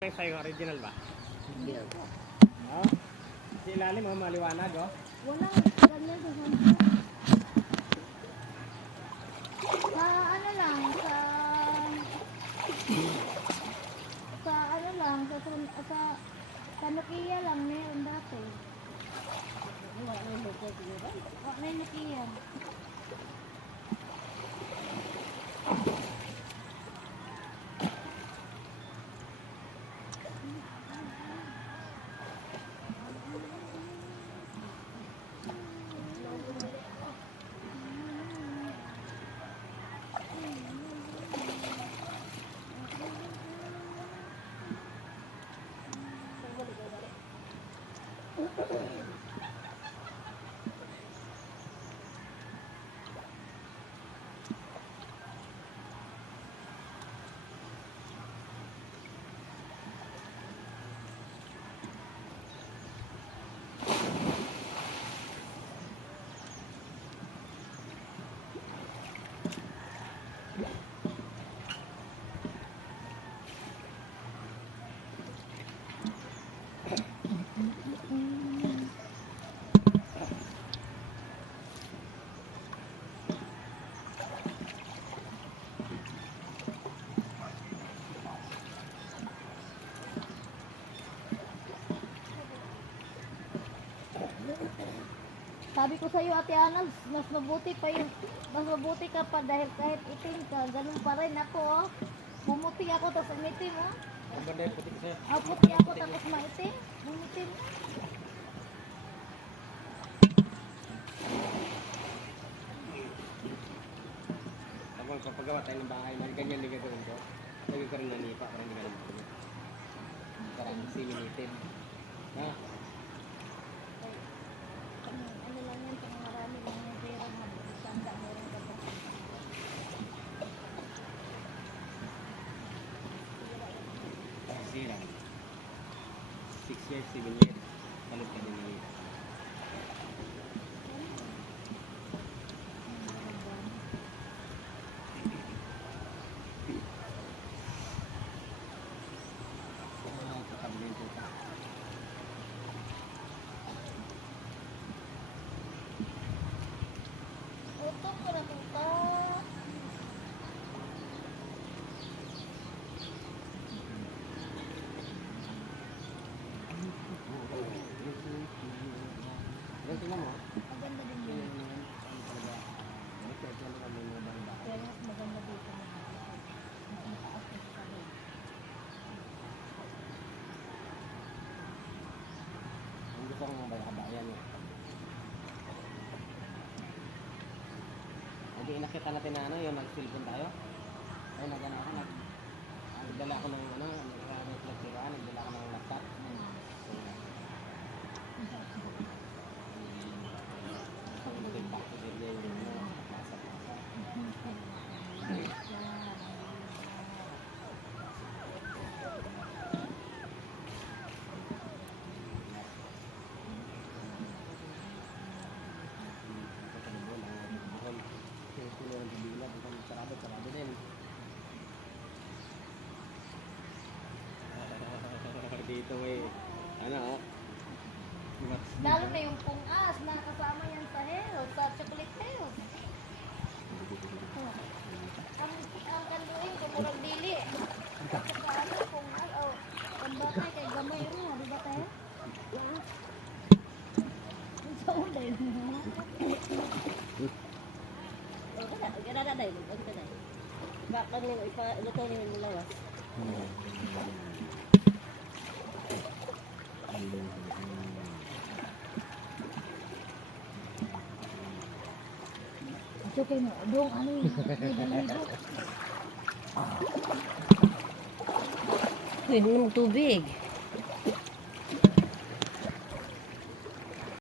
Yung sa'yo, original ba? Hindi ako. Oo. Si ilalim mo, maliwanag, oh. Wala, ganyan sa sunset. Sa ano lang, sa ano lang, sa Nokia lang, meron dati. Wala na yung Nokia siguro? Wala na yung Nokia. Sabi ko sa iyo, Ate Ana, mas mabuti ka pa dahil kahit itim ka, ganun pa rin ako, oh. Bumuti ako tapos umitim, oh. Ang banda yung puti kasi. Puti ako tapos maitim, bumitim. Tapos pagpagawa tayo ng bahay, ganyan din gagawin ko. Lagi ko rin nanipa, parang hindi ka naman puno. Parang similitin. Ha? Ano lang yan, pang marami lang yung pera na isanda mo rin kapag. Sira. 6 years, 7 years. Palit ka din nila. Utok ko na puta. Yan, tingnan mo. Maganda din yun. Kaya mas maganda dito. Mas mataas na sa kabel. Ang gusto kong kabayan eh. Hindi inakita natin na ano, yung nag-cellphone tayo. Ay, nagdala ako ng ano, nagdala ako ng laptop. Sarado din. Dito may ano, Lalo na yung pungas na kasama yan sa health, sa chocolate health. Ang kanduin, kumurang dili. At saka ano, pungas, ang batay kay gamay rin, di ba tayo? Ang sa ulay. Ganda dahil, ganda dahil. Bakit nyo, iluto nyo yung lawas? It's okay mo, dong ano yun? Pwede naman tubig.